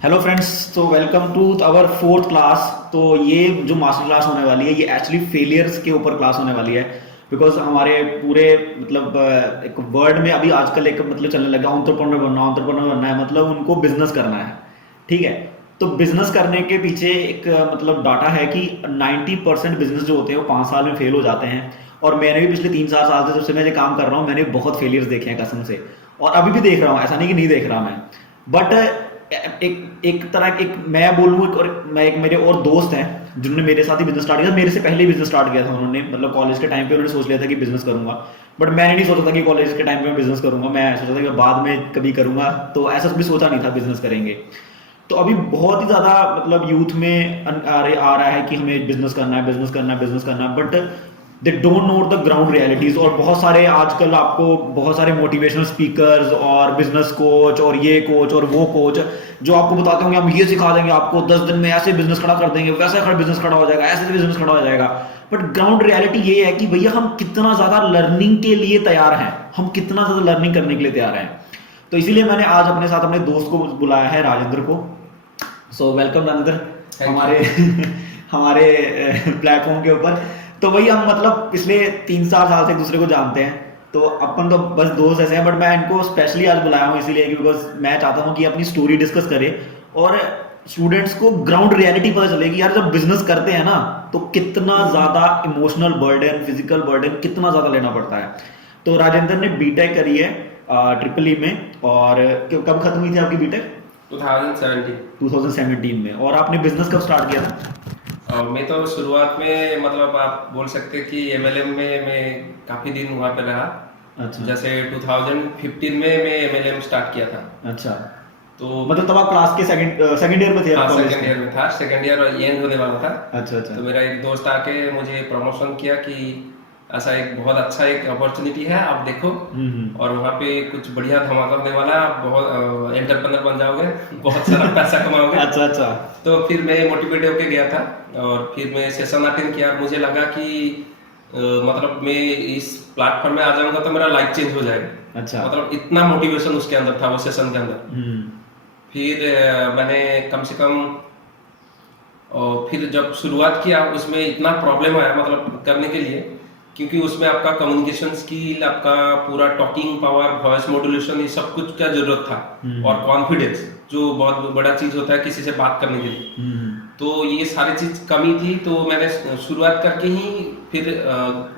Hello friends, तो welcome to our fourth class. तो ये जो मास्टर क्लास होने वाली है ये एक्चुअली फेलियर्स के ऊपर क्लास होने वाली है। बिकॉज हमारे पूरे मतलब एक वर्ल्ड में अभी आजकल एक मतलब चलने लगा एंटरप्रेन्योर बनना है, मतलब उनको बिजनेस करना है। ठीक है। तो बिजनेस करने के पीछे एक मतलब डाटा है कि 90% बिजनेस जो होते हैं वो 5 साल में फेल हो जाते हैं। और मैंने भी पिछले 3 4 साल से जब से मैं ये काम कर रहा हूँ मैंने बहुत फेलियर्स देखे हैं कसम से। और अभी भी देख रहा हूँ, ऐसा नहीं कि नहीं देख रहा मैं। बट एक एक तरह एक मैं बोलूँ और मैं एक मेरे और दोस्त हैं जिन्होंने मेरे साथ ही बिजनेस स्टार्ट किया, मेरे से पहले बिजनेस स्टार्ट किया था उन्होंने, मतलब कॉलेज के टाइम पे उन्होंने सोच लिया था कि बिजनेस करूंगा। बट मैंने नहीं सोचा था कि कॉलेज के टाइम पे मैं बिजनेस करूंगा, मैं सोचा था कि बाद में कभी करूंगा। तो ऐसा भी सोचा नहीं था बिजनेस करेंगे। तो अभी बहुत ही ज़्यादा मतलब यूथ में आ रहा है कि हमें बिजनेस करना है, बिजनेस करना है, बिजनेस करना है। But they don't know the ground realities. और बहुत सारे आजकल आपको बहुत सारे मोटिवेशनल स्पीकर्स और बिजनेस कोच और ये कोच और वो कोच जो आपको बताते होंगे हम ये सिखा देंगे आपको 10 दिन में, ऐसे बिजनेस खड़ा कर देंगे, वैसे खड़ा बिजनेस खड़ा हो जाएगा, ऐसे बिजनेस खड़ा हो जाएगा। बट ग्राउंड रियलिटी ये है कि भैया हम कितना ज़्यादा लर्निंग के लिए तैयार हैं, हम कितना ज़्यादा लर्निंग करने के लिए तैयार हैं। तो इसीलिए मैंने आज अपने साथ अपने दोस्त को बुलाया है, राजेंद्र को। So welcome Rajendra thank you. हमारे हमारे प्लेटफॉर्म के ऊपर। तो वही हम मतलब पिछले 3 4 साल से एक दूसरे को जानते हैं। तो अपन तो बस दोस्त ऐसे हैं, बट मैं इनको स्पेशली आज बुलाया हूँ इसीलिए कि बिकॉज मैं चाहता हूँ कि अपनी स्टोरी डिस्कस करें और स्टूडेंट्स को ग्राउंड रियलिटी पता चले कि यार जब बिजनेस करते हैं ना तो कितना ज़्यादा इमोशनल बर्डन, फिजिकल बर्डन कितना ज़्यादा लेना पड़ता है। तो राजेंद्र ने बीटेक करी है ट्रिपल ई में। और कब खत्म हुई थी आपकी बीटेक? 2017। 2017 में। और आपने बिजनेस कब स्टार्ट किया था? और मैं तो शुरुआत में मतलब आप बोल सकते हैं कि एमएलएम में मैं काफ़ी दिन वहाँ पे रहा। अच्छा। जैसे 2015 में मैं एमएलएम स्टार्ट किया था। अच्छा, तो मतलब तब आप क्लास के सेकंड ईयर में थे हाँ, आप कॉलेज सेकेंड के? ईयर में था, सेकेंड ईयर एंड होने वाला था। अच्छा अच्छा। तो मेरा एक दोस्त आके मुझे प्रमोशन किया कि ऐसा एक बहुत अच्छा एक अपॉर्चुनिटी है, आप देखो। और वहाँ पे कुछ बढ़िया धमाका होने वाला है, आप बहुत एंटरप्रेन्योर बन जाओगे, बहुत सारा पैसा कमाओगे। अच्छा अच्छा। तो फिर मैं मोटिवेट होके गया था और फिर मैं सेशन अटेंड किया। मुझे लगा कि मतलब मैं इस प्लेटफॉर्म में आ जाऊंगा तो मेरा लाइफ चेंज हो जाएगा। अच्छा। मतलब इतना मोटिवेशन उसके अंदर था, वो सेशन के अंदर। फिर मैंने कम से कम और फिर जब शुरुआत किया उसमें इतना प्रॉब्लम आया मतलब करने के लिए, क्योंकि उसमें आपका कम्युनिकेशन स्किल, आपका पूरा टॉकिंग पावर, वॉइस मॉड्यूलेशन, ये सब कुछ का जरूरत था। और कॉन्फिडेंस जो बहुत बड़ा चीज होता है किसी से बात करने के लिए। तो ये सारी चीज कमी थी, तो मैंने शुरुआत करके ही फिर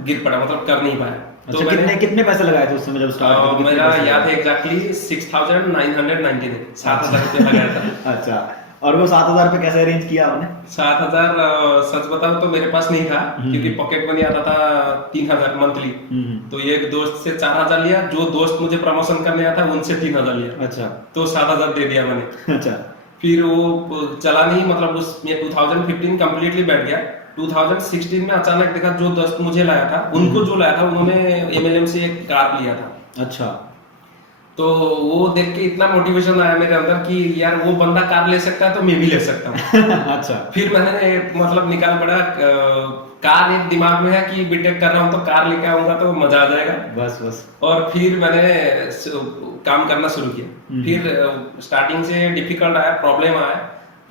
गिर पड़ा, मतलब कर नहीं पाया। तो अच्छा, मैंने कितने कितने पैसे लगाए थे उस समय जब स्टार्ट किया तो कितने मेरा पैसे याद लगाए? है एग्जैक्टली 6,999, अच्छा 7,000 रुपये लगाया था। अच्छा। और वो 7,000 रुपये कैसे अरेंज किया आपने? 7,000 सच बताऊं तो मेरे पास नहीं था, क्योंकि हम्म पॉकेट मनी आता था 3,000 मंथली। हम्म। तो एक दोस्त से 4,000 लिया, जो दोस्त मुझे प्रमोशन करने आया था उनसे 3,000 लिया। अच्छा। तो 7,000 दे दिया मैंने। अच्छा। फिर वो चला नहीं, मतलब उसमें 2015 कंप्लीटली बैठ गया। 2016 में अचानक देखा जो दोस्त मुझे लाया था, उनको जो लाया था उन्होंने एमएलएम से एक कार लिया था। अच्छा। तो वो देख के इतना मोटिवेशन आया मेरे अंदर कि यार वो बंदा कार ले सकता है तो मैं भी ले सकता हूँ। अच्छा। फिर मैंने मतलब निकाल पड़ा, कार एक दिमाग में है कि बीटेक कर रहा हूँ तो कार लेके आऊंगा तो मजा आ जाएगा। बस बस। और फिर मैंने काम करना शुरू किया। फिर स्टार्टिंग से डिफिकल्ट आया, प्रॉब्लम आया,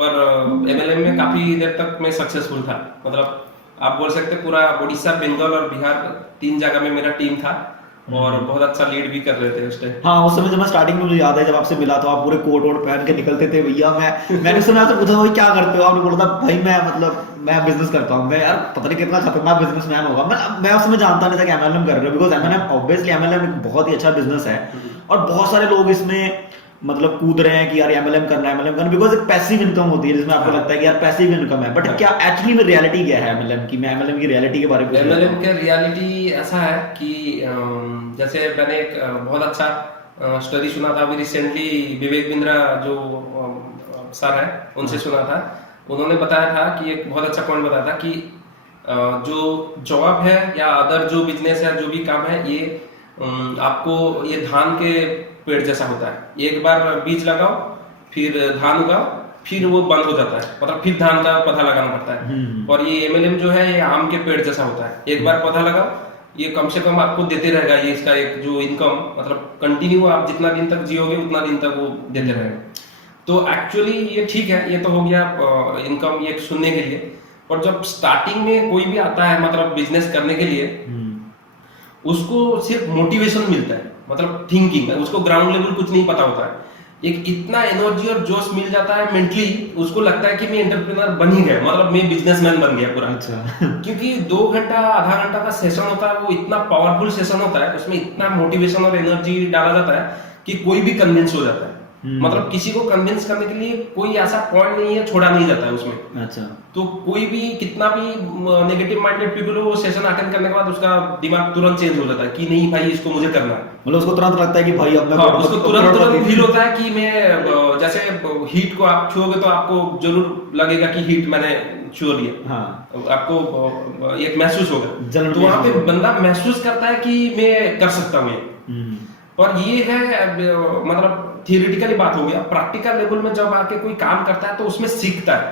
पर एमएलएम में काफी देर तक मैं सक्सेसफुल था। मतलब आप बोल सकते पूरा उड़ीसा, बंगाल और बिहार, 3 जगह में मेरा टीम था। और बहुत अच्छा लीड भी कर रहे थे उस टाइम। हाँ, उस समय जब मैं स्टार्टिंग में, मुझे याद है जब आपसे मिला तो आप पूरे कोट वोट पहन के निकलते थे भैया। मैंने उस समय आपसे पूछा भाई क्या करते हो, आपने बोला था भाई मैं मतलब मैं बिजनेस करता हूँ। मैं यार पता नहीं कितना खतरनाक बिजनेसमैन होगा। मैं उस समय जानता नहीं था कि एमएलएम कर रहे हो, बिकॉज एमएलएम ऑब्वियसली एमएलएम एक बहुत ही अच्छा बिजनेस है। और बहुत सारे लोग इसमें मतलब कूद रहे हैं कि यार एमएलएम करना है, एमएलएम करना, बिकॉज एक पैसिव इनकम होती है जिसमें आपको हाँ। लगता है कि यार पैसिव इनकम है। बट हाँ। क्या एक्चुअली में रियलिटी क्या है एमएलएम की? मैं एमएलएम की रियलिटी के बारे में कुछ बताता एमएलएम हूँ। का रियलिटी ऐसा है कि जैसे मैंने एक बहुत अच्छा स्टोरी सुना था अभी रिसेंटली, विवेक बिंद्रा जो सर है उनसे सुना था। उन्होंने बताया था कि एक बहुत अच्छा पॉइंट बताया था कि जो जॉब है या अदर जो बिजनेस है, जो भी काम है, ये आपको ये धान के पेड़ जैसा होता है। एक बार बीज लगाओ, फिर धान उगाओ, फिर वो बंद हो जाता है, मतलब फिर धान का पौधा लगाना पड़ता है। और ये एमएलएम जो है ये आम के पेड़ जैसा होता है। एक बार पौधा लगाओ, ये कम से कम आपको देते रहेगा, ये इसका एक जो इनकम, मतलब कंटिन्यू आप जितना दिन तक जियोगे उतना दिन तक वो देते रहेगा। तो एक्चुअली ये ठीक है, ये तो हो गया इनकम ये सुनने के लिए। पर जब स्टार्टिंग में कोई भी आता है मतलब बिजनेस करने के लिए, उसको सिर्फ मोटिवेशन मिलता है, मतलब थिंकिंग, उसको ग्राउंड लेवल कुछ नहीं पता होता है। एक इतना एनर्जी और जोश मिल जाता है मेंटली, उसको लगता है कि मैं एंटरप्रेन्योर बन ही गया, मतलब मैं बिजनेसमैन बन गया पूरा। अच्छा। क्योंकि 2 घंटा आधा घंटा का सेशन होता है, वो इतना पावरफुल सेशन होता है, उसमें इतना मोटिवेशन और एनर्जी डाला जाता है कि कोई भी कन्विंस हो जाता है। मतलब किसी को कन्विंस करने के लिए कोई ऐसा पॉइंट नहीं है, छोड़ा नहीं जाता है उसमें। अच्छा। तो कोई भी कितना भी नेगेटिव माइंडेड पीपल हो, वो सेशन अटेंड करने के बाद उसका दिमाग तुरंत चेंज हो जाता है कि नहीं भाई इसको मुझे करना है। मतलब उसको तुरंत लगता है कि भाई अब मैं हाँ, उसको तुरंत फील होता है कि मैं जैसे हीट को आप छुओगे तो आपको जरूर लगेगा कि हीट मैंने छू लिया। हाँ, आपको एक महसूस होगा, तो वहां पे बंदा महसूस करता है कि मैं कर सकता हूँ। पर ये है मतलब थियोरेटिकली बात हो गया। प्रैक्टिकल लेवल में जब आके कोई काम करता है तो उसमें सीखता है।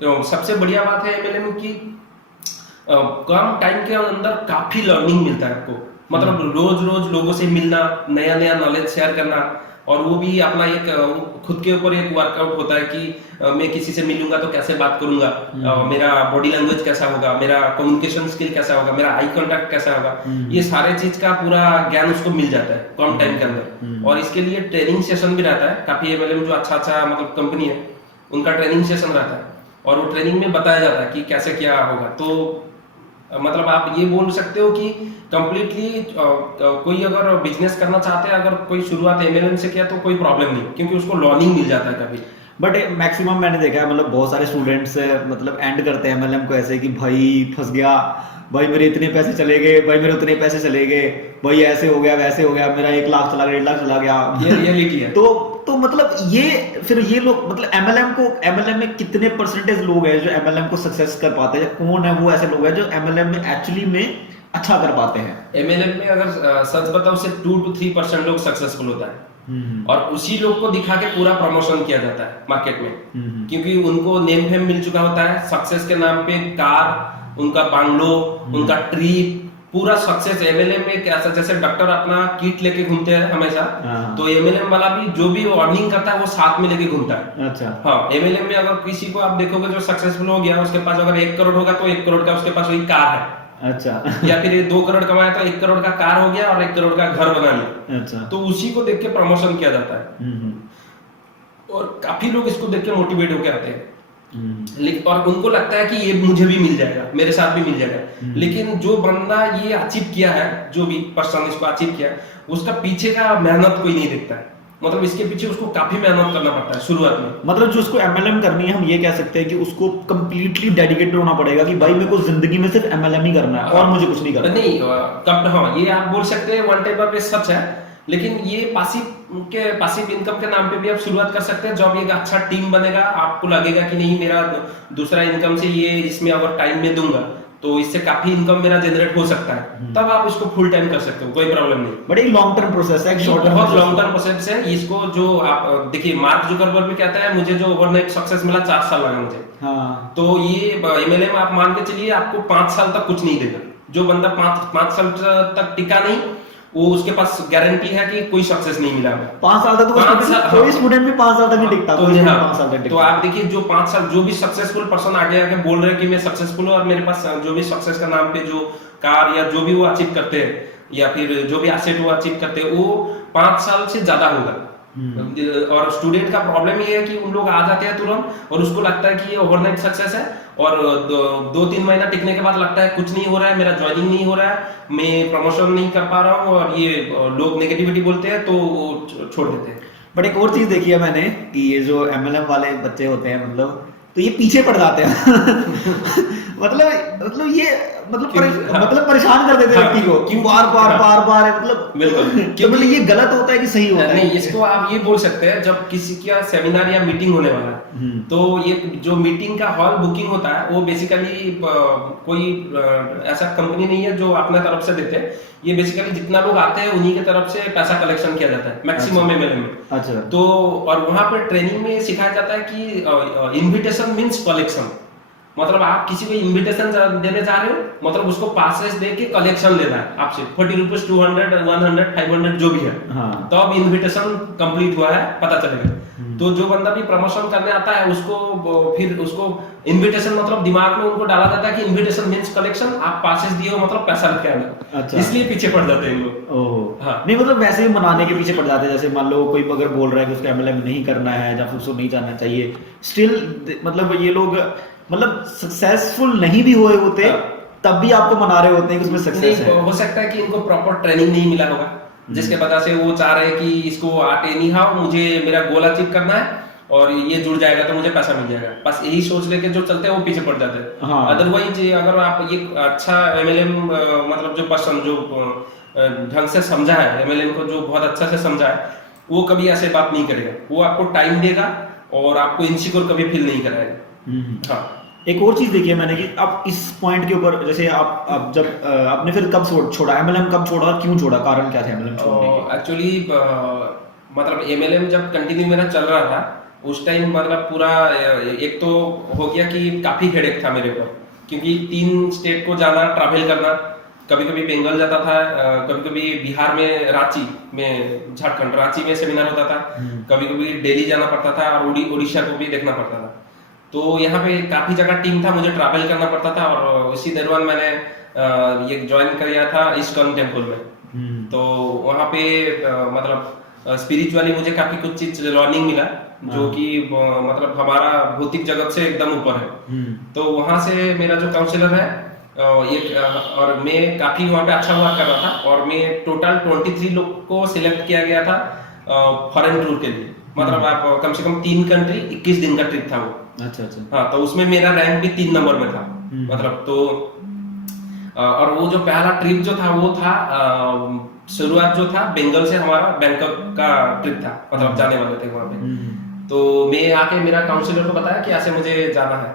तो सबसे बढ़िया बात है एमएलएम की, कम टाइम के अंदर काफी लर्निंग मिलता है आपको। मतलब रोज रोज लोगों से मिलना, नया नया नॉलेज शेयर करना, और वो भी अपना एक खुद के ऊपर एक वर्कआउट होता है कि मैं किसी से मिलूंगा तो कैसे बात करूंगा, मेरा बॉडी लैंग्वेज कैसा होगा, मेरा कम्युनिकेशन स्किल कैसा होगा, मेरा आई कांटेक्ट कैसा होगा, ये सारे चीज का पूरा ज्ञान उसको मिल जाता है कम टाइम के अंदर। और इसके लिए ट्रेनिंग सेशन भी रहता है काफी। एमएलएम जो अच्छा अच्छा मतलब कंपनी है उनका ट्रेनिंग सेशन रहता है, और वो ट्रेनिंग में बताया जाता है कि कैसे क्या होगा। तो मतलब आप ये बोल सकते हो कि कंप्लीटली कोई अगर बिजनेस करना चाहते हैं, अगर कोई शुरुआत एमएलएम से किया तो कोई प्रॉब्लम नहीं, क्योंकि उसको लर्निंग मिल जाता है काफी। बट मैक्सिमम मैंने देखा है, मतलब बहुत सारे स्टूडेंट्स मतलब एंड करते हैं एमएलएम को ऐसे कि भाई फंस गया, भाई मेरे इतने पैसे चले गए, भाई मेरे उतने पैसे चले गए, भाई ऐसे हो गया वैसे हो गया, मेरा 1 लाख चला गया, 1.5 लाख चला गया। ये रियलिटी है। तो मतलब ये फिर ये लोग मतलब एमएलएम में कितने परसेंटेज लोग हैं जो एमएलएम को सक्सेस कर पाते हैं? कौन है वो ऐसे लोग हैं जो एमएलएम में एक्चुअली में अच्छा कर पाते हैं? एमएलएम में अगर सच बताओ सिर्फ 2 to 3% लोग सक्सेसफुल होता है, और उसी लोग को दिखा के पूरा प्रमोशन किया जाता है मार्केट में, क्योंकि उनको नेम फेम मिल चुका होता है। सक्सेस के नाम पे कार, उनका बांग्लो, उनका ट्रिप, पूरा सक्सेस। एमएलएम में कैसा, जैसे डॉक्टर अपना किट लेके घूमते हैं हमेशा, तो एमएलएम वाला भी जो भी अर्निंग करता है वो साथ में लेके घूमता है। अच्छा। हाँ, एमएलएम में अगर किसी को आप देखोगे जो सक्सेसफुल हो गया, उसके पास अगर 1 करोड़ होगा तो 1 करोड़ का उसके पास वही कार है। अच्छा। या फिर 2 करोड़ कमाया तो 1 करोड़ का कार हो गया और 1 करोड़ का घर बना लिया। अच्छा। तो उसी को देख के प्रमोशन किया जाता है, और काफी लोग इसको देख के मोटिवेट होके आते हैं। लेकिन और उनको लगता है कि ये मुझे भी मिल जाएगा, मेरे साथ भी मिल जाएगा। लेकिन जो बंदा ये अचीव किया है, जो भी पर्सन इसको अचीव किया है, उसका पीछे का मेहनत कोई नहीं देखता है। मतलब इसके पीछे उसको काफी मेहनत करना पड़ता है शुरुआत में। मतलब जो उसको एमएलएम करनी है, हम ये कह सकते हैं कि उसको कंप्लीटली डेडिकेटेड होना पड़ेगा कि भाई मेरे को जिंदगी में सिर्फ एमएलएम ही करना है और मुझे कुछ नहीं करना। नहीं, हाँ, ये आप बोल सकते हैं वन टाइप ऑफ सच है, लेकिन ये पासिव इनकम के नाम पे भी आप शुरुआत कर सकते हैं। जब एक अच्छा टीम बनेगा, आपको लगेगा कि नहीं मेरा दूसरा इनकम से ये इसमें अगर टाइम में दूंगा तो इससे काफी इनकम मेरा जनरेट हो सकता है, तब आप इसको फुल टाइम कर सकते हो, कोई प्रॉब्लम नहीं। बट एक लॉन्ग टर्म प्रोसेस है, बहुत लॉन्ग टर्म प्रोसेस है। इसको जो आप देखिए, मार्क जुकरबर्ग भी कहता है मुझे जो ओवरनाइट सक्सेस मिला 4 साल लगा मुझे। हाँ। तो ये एमएलएम आप मान के चलिए आपको 5 साल तक कुछ नहीं देगा। जो बंदा 5 साल तक टिका नहीं, वो उसके पास गारंटी है कि कोई सक्सेस नहीं मिला। 5 साल तक तो कोई स्टूडेंट भी 5 साल तक नहीं टिकता। तो आप देखिए जो 5 साल जो भी सक्सेसफुल पर्सन आगे आके बोल रहे हैं कि मैं सक्सेसफुल हूँ और मेरे पास जो भी सक्सेस का नाम पे जो कार या जो भी वो अचीव करते हैं, या फिर जो भी एसेट वो अचीव करते हैं, वो 5 साल से ज्यादा होगा। और स्टूडेंट का प्रॉब्लम ये है कि उन लोग आ जाते हैं तुरंत, और उसको लगता है कि ये ओवरनाइट सक्सेस है, और 2-3 महीना टिकने के बाद लगता है कुछ नहीं हो रहा है, मेरा ज्वाइनिंग नहीं हो रहा है, मैं प्रमोशन नहीं कर पा रहा हूँ, और ये लोग नेगेटिविटी बोलते हैं तो छोड़ देते हैं। बट एक और चीज देखी है मैंने कि ये जो एमएलएम वाले बच्चे होते हैं, मतलब तो ये पीछे पड़ जाते हैं। मतलब ये मतलब परेशान कर देते हैं व्यक्ति को कि बार बार मतलब मतलब ये गलत होता है कि सही होता है? नहीं, इसको आप ये बोल सकते हैं, जब किसी का सेमिनार या मीटिंग होने वाला है, तो ये जो मीटिंग का हॉल बुकिंग होता है वो बेसिकली कोई ऐसा कंपनी नहीं है जो अपने तरफ से देते हैं। ये बेसिकली जितना लोग आते हैं उन्हीं की तरफ से पैसा कलेक्शन किया जाता है मैक्सिमम एमएलएम में। अच्छा। तो और वहां पर ट्रेनिंग में सिखाया जाता है कि इन्विटेशन मीन्स कलेक्शन। मतलब आप किसी को इन्विटेशन देने जा रहे हो, मतलब उसको पासेस दे के कलेक्शन लेना है आपसे, 40 रुपीज, 200, 100, 500 जो भी है। हाँ। तो अब इन्विटेशन कंप्लीट हुआ है, पता चलेगा। तो जो बंदा भी प्रमोशन करने आता है फिर उसको इनविटेशन मतलब दिमाग में उनको डाला जाता है कि इनविटेशन मींस कलेक्शन, आप पासेस दिए हो मतलब पैसा लेके आना। अच्छा। इसलिए पीछे पड़ जाते हैं लोग। ओह हाँ। नहीं, मतलब वैसे ही मनाने के पीछे पड़ जाते हैं। जैसे मान लो कोई अगर बोल रहा है कि उसको एमएलएम नहीं करना है या फिर उसको नहीं जाना चाहिए, स्टिल मतलब ये लोग मतलब सक्सेसफुल नहीं भी हुए होते, हाँ। तब भी आपको मना रहे होते हैं कि उसमें सक्सेस नहीं, है। हो सकता है कि इनको प्रॉपर ट्रेनिंग नहीं मिला होगा, जिसके वजह से वो चाह रहे हैं कि इसको आटे नहीं हाउ, मुझे मेरा गोल अचीव करना है और ये जुड़ जाएगा तो मुझे पैसा मिल जाएगा, बस यही सोच लेके जो चलते हैं वो पीछे पड़ जाते हैं। हाँ। अदरवाइज अगर आप ये अच्छा एमएलएम मतलब जो पर्सन जो ढंग से समझा है एमएलएम को, जो बहुत अच्छा से समझा है, वो कभी ऐसे बात नहीं करेगा। वो आपको टाइम देगा और आपको इनसिक्योर कभी फील नहीं कराएगा। हाँ। एक और चीज देखी है मैंने कि आप इस पॉइंट के ऊपर, जैसे आप जब आपने फिर कब छोड़ा एमएलएम, कब छोड़ा और क्यों छोड़ा, कारण क्या था एमएलएम छोड़ने के? एक्चुअली मतलब एमएलएम जब कंटिन्यू मेरा चल रहा था उस टाइम मतलब पूरा एक तो हो गया कि काफी हेडेक था मेरे ऊपर, क्योंकि 3 स्टेट को जाना, ट्रैवल करना, कभी कभी बंगाल जाता था, कभी कभी बिहार में रांची में, झारखंड रांची में सेमिनार होता था, कभी कभी दिल्ली जाना पड़ता था और उड़ीसा को भी देखना पड़ता था। तो यहाँ पे काफी जगह टीम था, मुझे ट्रैवल करना पड़ता था और इसी दौरान मैंने ये ज्वाइन किया था इस्कॉन टेम्पल में। तो वहाँ पे मतलब स्पिरिचुअली मुझे काफी कुछ चीज लर्निंग मिला, जो कि मतलब हमारा भौतिक जगत से एकदम ऊपर है। तो वहां से मेरा जो काउंसलर है और मैं काफी वहां पे अच्छा वर्क कर रहा था और मैं टोटल 23 लोग को सिलेक्ट किया गया था फॉरेन टूर के लिए। मतलब आप कम से कम 3 कंट्री 21 दिन का ट्रिप था वो। अच्छा अच्छा। हाँ, तो उसमें मेरा रैंक भी 3 नंबर में था। मतलब तो और वो जो पहला ट्रिप जो था वो था शुरुआत जो था बंगाल से हमारा बैंकॉक का ट्रिप था, मतलब जाने वाले थे वहां पे। तो मैं आके मेरा काउंसलर को बताया कि ऐसे मुझे जाना है,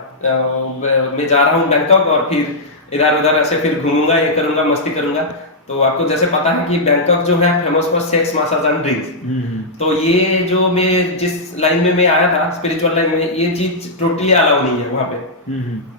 मैं जा रहा हूँ बैंकॉक और फिर इधर उधर ऐसे फिर घूमूंगा, ये करूंगा, मस्ती करूंगा। तो आपको जैसे पता है कि बैंकॉक जो है famous for sex, massage and drinks. तो ये जो मैं जिस लाइन में मैं आया था स्पिरिचुअल लाइन में, ये चीज टोटली अलाउ नहीं है वहां पे।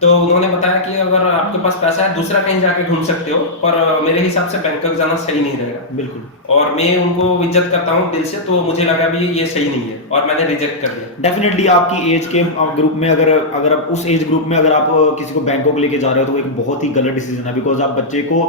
तो उन्होंने बताया कि अगर आपके पास पैसा है दूसरा कहीं जाके घूम सकते हो, पर मेरे हिसाब से बैंकॉक जाना सही नहीं रहेगा। बिल्कुल। और मैं उनको इज्जत करता हूँ दिल से, तो मुझे लगा भी ये सही नहीं है और मैंने रिजेक्ट कर दिया। डेफिनेटली आपकी एज के ग्रुप में अगर आप उस एज ग्रुप में अगर आप किसी को बैंकॉक लेके जा रहे हो तो वो एक बहुत ही गलत डिसीजन है, बिकॉज आप बच्चे को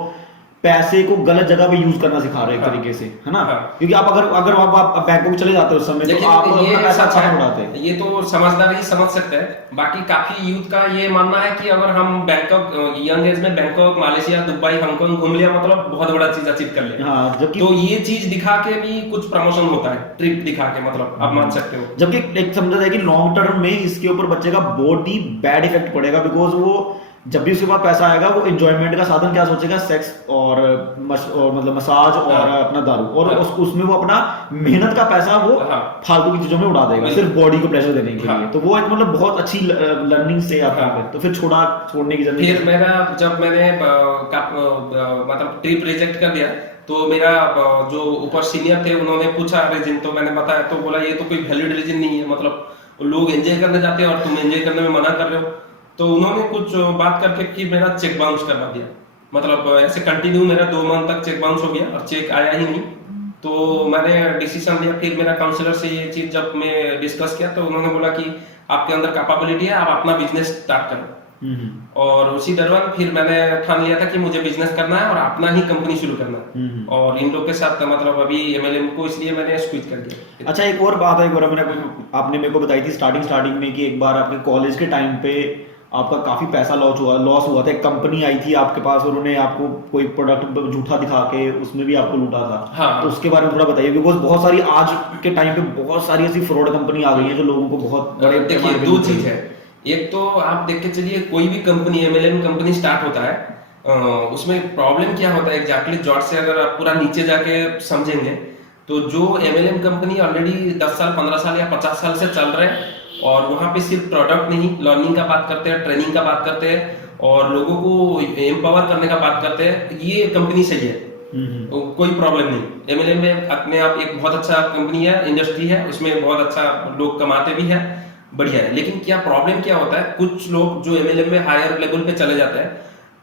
पैसे को गलत जगह पे यूज करना सिखा रहे हैं एक तरीके से, है ना? क्योंकि आप अगर आप बैंकॉक चले जाते हो उस समय तो आप अपना पैसा अच्छा नहीं उड़ाते। ये तो समझदार ही समझ सकते हैं। बाकी काफी यूथ का ये मानना है कि अगर हम बैंकॉक यंग एज में बैंकॉक, मलेशिया, दुबई, हांगकांग घूम लिया मतलब बहुत बड़ा चीज अचीव कर लिया। हाँ, जबकि तो ये चीज दिखा के भी कुछ प्रमोशन होता है, ट्रिप दिखा के, मतलब आप मान सकते हो। जबकि एक समझा जाए कि लॉन्ग टर्म में इसके ऊपर बच्चे का बहुत ही बैड इफेक्ट पड़ेगा, बिकॉज वो जब भी उसके पास पैसा आएगा वो एंजॉयमेंट का साधन क्या सोचेगा, सेक्स और मतलब मसाज और अपना दारू, और उसमें वो अपना मेहनत का पैसा वो फालतू की चीजों में उड़ा देगा सिर्फ बॉडी को प्लेजर देने के लिए। तो वो एक मतलब बहुत अच्छी लर्निंग से आता है। तो फिर छोड़ने की जरूरत। फिर जब मैंने मतलब ट्रिप रिजेक्ट कर दिया तो मेरा जो ऊपर सीनियर थे उन्होंने पूछा रीजन, तो मैंने बताया तो बोला ये तो कोई वैलिड रीजन नहीं है, मतलब लोग एंजॉय करने जाते हैं और तुम एंजॉय करने में मना कर रहे हो। तो उन्होंने कुछ बात करके कि मेरा चेक बाउंस करवा दिया, मतलब ऐसे कंटिन्यू मेरा 2 मंथ तक चेक बाउंस हो गया और चेक आया ही नहीं। तो मैंने डिसीजन लिया, फिर मेरा काउंसलर से ये चीज जब मैं डिस्कस किया तो उन्होंने बोला कि आपके अंदर कैपेबिलिटी है, आप अपना बिजनेस स्टार्ट करो। और उसी दौरान फिर मैंने ठान लिया था कि मुझे बिजनेस करना है और अपना ही कंपनी शुरू करना है। और इन लोग के साथ मतलब अभी एमएलएम को इसलिए मैंने स्विच कर दिया। अच्छा, एक और बात है, एक बार आपने मेरे को बताई थी स्टार्टिंग में कि एक बार आपके कॉलेज के टाइम पे आपका काफी पैसा लॉस हुआ था। एक कंपनी आई थी आपके पास और उन्होंने आपको कोई प्रोडक्ट झूठा दिखा के उसमें भी आपको लूटा था। हाँ। तो उसके बारे में थोड़ा बताइए, बिकॉज बहुत सारी आज के टाइम पे बहुत सारी ऐसी फ्रॉड कंपनी आ गई है जो लोगों को बहुत बड़े। देखिए, 2 चीज है। एक तो आप देख के चलिए, कोई भी कंपनी एमएलएम कंपनी स्टार्ट होता है उसमें प्रॉब्लम क्या होता है एग्जैक्टली जॉर्ज से अगर आप पूरा नीचे जाके समझेंगे तो जो एमएलएम कंपनी ऑलरेडी 10 साल 15 साल या 50 साल से चल रहे हैं और वहां पे सिर्फ प्रोडक्ट नहीं लर्निंग का बात करते हैं, ट्रेनिंग का बात करते हैं और लोगों को एम्पावर करने का बात करते हैं, ये कंपनी सही है। कोई प्रॉब्लम नहीं। एमएलएम में अपने आप एक बहुत अच्छा कंपनी है, इंडस्ट्री है, उसमें बहुत अच्छा लोग कमाते भी हैं, बढ़िया है। लेकिन क्या प्रॉब्लम क्या होता है, कुछ लोग जो एमएलएम में हायर लेवल पे चले जाते हैं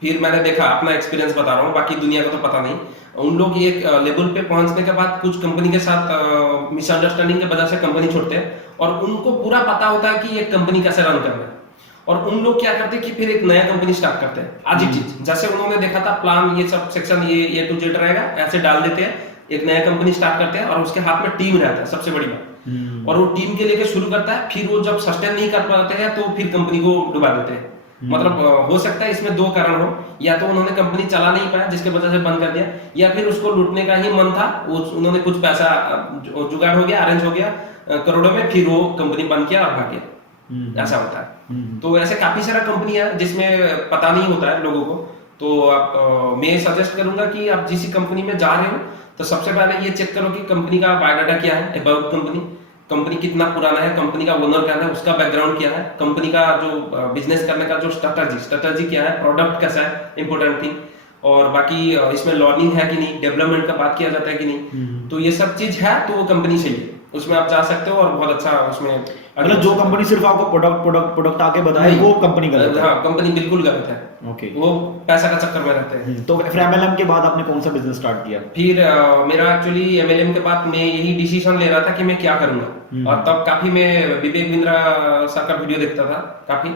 फिर मैंने देखा, अपना एक्सपीरियंस बता रहा हूँ, बाकी दुनिया को तो पता नहीं। उन लोग एक लेवल पे पहुंचने के बाद कुछ कंपनी के साथ मिसअंडरस्टैंडिंग की वजह से कंपनी छोड़ते हैं, और उनको पूरा पता होता है कि ये कंपनी कैसे रन करना है। और उन लोग क्या करते हैं कि फिर एक नया कंपनी स्टार्ट करते हैं आज ही चीज, जैसे उन्होंने देखा था प्लान, ये सब सेक्शन ये A to Z रहेगा, ऐसे डाल देते हैं, एक नया कंपनी स्टार्ट करते हैं, और उसके हाथ में टीम रहता है, सबसे बड़ी बात। और वो टीम के लेके शुरू करता है, फिर वो जब सस्टेन नहीं कर पाते हैं तो फिर कंपनी को डुबा देते हैं। मतलब हो सकता है इसमें दो कारण हो, या तो उन्होंने कंपनी चला नहीं पाया जिसके वजह से बंद कर दिया, या फिर उसको लूटने का ही मन था, उन्होंने कुछ पैसा जुगाड़ हो गया, अरेंज हो गया करोड़ों में, फिर वो कंपनी बंद किया और भाग गया। ऐसा होता है। तो ऐसे काफी सारा कंपनी है जिसमें पता नहीं होता है लोगों को। तो आप मैं सजेस्ट करूंगा कि आप जिस कंपनी में जा रहे हो तो सबसे पहले ये चेक करो कि कंपनी का बायोडाटा क्या है, अबाउट कंपनी कितना पुराना है, कंपनी का ओनर क्या है, उसका बैकग्राउंड क्या है, कंपनी का जो बिजनेस करने का जो स्ट्रेटजी क्या है, प्रोडक्ट कैसा है, इंपॉर्टेंट थिंग। और बाकी इसमें लर्निंग है कि नहीं, डेवलपमेंट का बात किया जाता है कि नहीं। तो ये सब चीज है तो वो कंपनी सही है, उसमें आप जा सकते हो और बहुत अच्छा उसमें। मतलब जो कंपनी सिर्फ आपको प्रोडक्ट आके बताए वो कंपनी गलत है। हाँ, कंपनी बिल्कुल गलत है। ओके। वो पैसा का चक्कर में रहते हैं। तो फिर MLM के बाद आपने कौन सा बिजनेस स्टार्ट किया? फिर मेरा एक्चुअली MLM के बाद मैं यही डिसीजन ले रहा था कि मैं क्या करूंगा। और तब काफी मैं विवेक बिंद्रा सर का वीडियो देखता था काफी।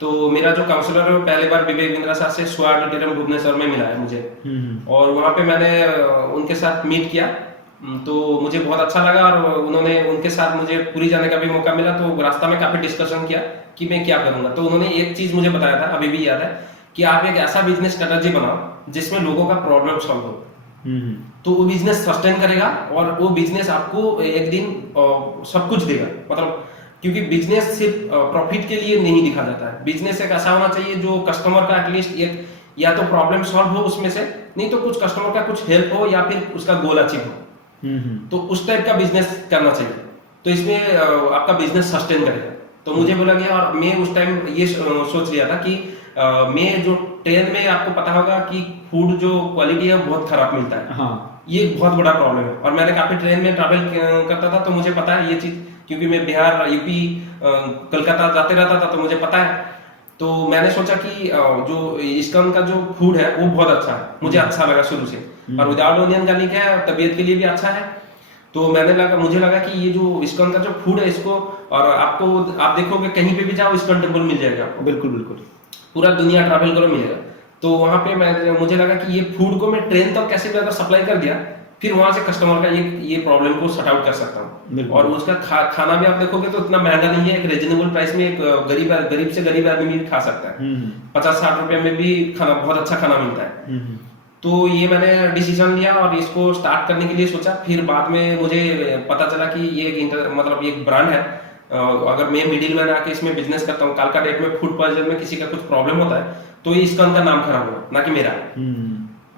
तो मेरा जो काउंसलर है पहले बार विवेक बिंद्रा सर से स्वाट ऑडिटोरियम भुवनेश्वर में मिला है मुझे। और वहां पे मैंने उनके साथ मीट किया, तो मुझे बहुत अच्छा लगा, और उन्होंने उनके साथ मुझे पूरी जाने का भी मौका मिला। तो रास्ता में काफी डिस्कशन किया कि मैं क्या करूंगा। तो उन्होंने एक चीज मुझे बताया था, अभी भी याद है, कि आप एक ऐसा बिजनेस स्ट्रेटजी बनाओ जिसमें लोगों का प्रॉब्लम सॉल्व हो। तो वो बिजनेस सस्टेन करेगा, और वो बिजनेस आपको एक दिन सब कुछ देगा। मतलब क्योंकि बिजनेस सिर्फ प्रॉफिट के लिए नहीं दिखा जाता है। बिजनेस एक ऐसा होना चाहिए जो कस्टमर का एटलीस्ट एक या तो प्रॉब्लम सॉल्व हो उसमें से, नहीं तो कुछ कस्टमर का कुछ हेल्प हो, या फिर उसका गोल अचीव हो। तो उस टाइप का बिजनेस करना चाहिए। तो इसमें आपका बिजनेस सस्टेन करेगा। तो मुझे बोला गया, और मैं उस टाइम ये सोच लिया था कि मैं जो ट्रेन में, आपको पता होगा कि फूड जो क्वालिटी है बहुत खराब मिलता है। हाँ। ये बहुत बड़ा प्रॉब्लम है। और मैंने काफी ट्रेन में ट्रैवल करता था, तो मुझे पता है ये चीज, क्योंकि मैं बिहार, यूपी, कलकत्ता जाते रहता था, तो मुझे पता है। तो मैंने सोचा कि जो इस्कॉन का जो फूड है वो बहुत अच्छा है, मुझे अच्छा लगा शुरू से। और विदाउट ओनियन गार्लिक है, तबीयत के लिए भी अच्छा है। तो मुझे लगा कि ये जो इस्कॉन का जो फूड है इसको, और आप देखोगे कहीं पे भी जाओ इस्कॉन टेम्पल मिल जाएगा आपको। बिल्कुल। पूरा दुनिया ट्रैवल करो मिलेगा। तो वहां पे मुझे लगा कि ये फूड को मैं ट्रेन तक कैसे भी अगर सप्लाई कर दिया, फिर वहां से कस्टमर का ये प्रॉब्लम को सॉर्ट आउट कर सकता हूँ। और उसका खाना भी आप देखोगे तो इतना महंगा नहीं है, एक रीजनेबल प्राइस में एक गरीब से गरीब आदमी भी खा सकता है। 50-60 रुपए में भी खाना, बहुत अच्छा खाना मिलता है। तो ये मैंने डिसीजन लिया और इसको स्टार्ट करने के लिए सोचा। फिर बाद में मुझे पता चला कि ये मतलब एक ब्रांड है। अगर मैं मिडिल मैन आके इसमें बिजनेस करता हूँ, कल का डेट में फूड पॉइजन में किसी का कुछ प्रॉब्लम होता है, तो ये इसका उनका नाम खराब होगा, ना कि मेरा।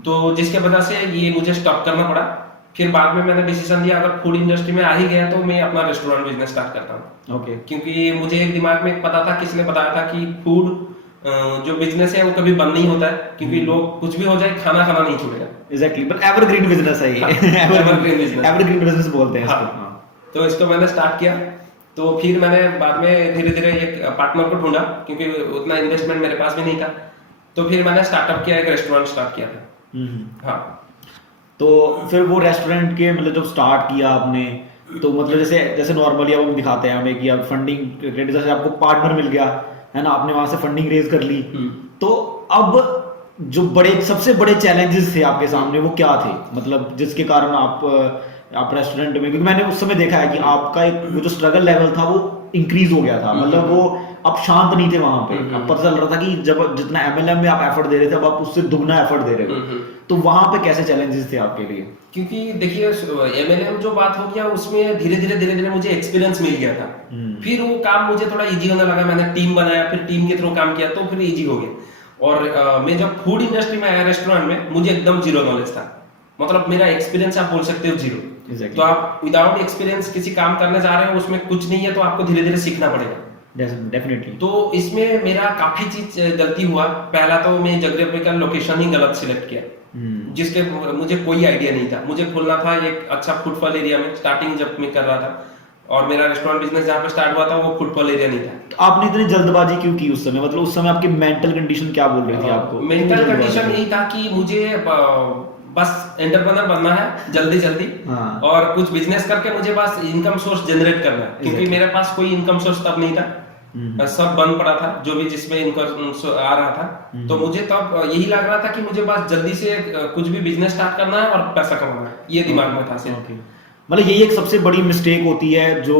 तो जिसके वजह से ये मुझे स्टॉप करना पड़ा। फिर बाद में मैंने डिसीजन लिया, अगर फूड इंडस्ट्री में आ ही गया तो मैं अपना रेस्टोरेंट बिजनेस स्टार्ट करता हूँ। ओके। क्योंकि मुझे एक दिमाग में पता था, किसी ने बताया था कि फूड जो बिजनेस है वो कभी बंद नहीं होता है, क्योंकि लोग कुछ भी हो जाए खाना नहीं छोड़ेगा। एग्जैक्टली, बट एवरग्रीन बिजनेस है ये। एवरग्रीन बिजनेस बोलते हैं इसको। तो इसको मैंने स्टार्ट किया। तो फिर मैंने बाद में धीरे धीरे एक पार्टनर को ढूंढा, क्योंकि उतना इन्वेस्टमेंट मेरे पास भी नहीं था। तो फिर मैंने स्टार्टअप किया, एक रेस्टोरेंट स्टार्ट किया था। हाँ। तो फिर वो रेस्टोरेंट के मतलब जब स्टार्ट किया आपने, तो मतलब जैसे नॉर्मली अब हम दिखाते हैं हमें कि अब फंडिंग क्रेडिट, जैसे आपको पार्टनर मिल गया है ना, आपने वहां से फंडिंग रेज कर ली। तो अब जो सबसे बड़े चैलेंजेस थे आपके सामने वो क्या थे, मतलब जिसके कारण आप रेस्टोरेंट में, क्योंकि मैंने उस समय देखा है कि आपका एक वो जो स्ट्रगल लेवल था वो इंक्रीज हो गया था। मतलब वो आप शांत नहीं थे वहां पे। अब पता चल रहा था कि जब जितना MLM में आप एफर्ट दे रहे थे, अब आप उससे दुगना एफर्ट दे रहे हो। तो वहां पे कैसे चैलेंजेस थे आपके लिए? क्योंकि देखिए, MLM जो बात हो गया उसमें धीरे धीरे मुझे एक्सपीरियंस मिल गया था। फिर वो काम मुझे थोड़ा इजी होने लगा। मैंने टीम बनाया, फिर टीम के थ्रू काम किया, तो फिर इजी हो गया। और मैं जब फूड इंडस्ट्री में आया रेस्टोरेंट में, मुझे एकदम जीरो नॉलेज था। मतलब मेरा एक्सपीरियंस आप बोल सकते हो जीरो। तो आप विदाउट एक्सपीरियंस किसी काम करने जा रहे हो, उसमें कुछ नहीं है, तो आपको धीरे धीरे सीखना पड़ेगा। डेफिनेटली। तो इसमें मेरा काफी चीज गलती हुआ। पहला तो मैं जोग्राफिकल लोकेशन ही गलत सिलेक्ट किया, जिसके मुझे कोई आइडिया नहीं था। मुझे खोलना था एक अच्छा फुटफॉल एरिया में, स्टार्टिंग जब मैं कर रहा था। और मेरा रेस्टोरेंट बिजनेस जहाँ पे स्टार्ट हुआ था वो फुटबॉल एरिया नहीं था। तो आपने इतनी जल्दबाजी क्यों की उस समय, मतलब उस समय आपकी मेंटल कंडीशन क्या बोल रही थी आपको? मेंटल क्यों जल्दबाजी कंडीशन की? यही था कि मुझे बस एंटरप्रेन्योर बनना है जल्दी जल्दी, हाँ। और कुछ बिजनेस करके मुझे बस इनकम सोर्स जनरेट करना है, क्योंकि Exactly. मेरे पास कोई इनकम सोर्स तब नहीं था। सब बंद पड़ा था जो भी जिसमें इनकम आ रहा था। तो मुझे तब यही लग रहा था कि मुझे बस जल्दी से कुछ भी बिजनेस स्टार्ट करना है और पैसा कमाना है, ये दिमाग में था सिर्फ। ओके, मतलब यही एक सबसे बड़ी मिस्टेक होती है जो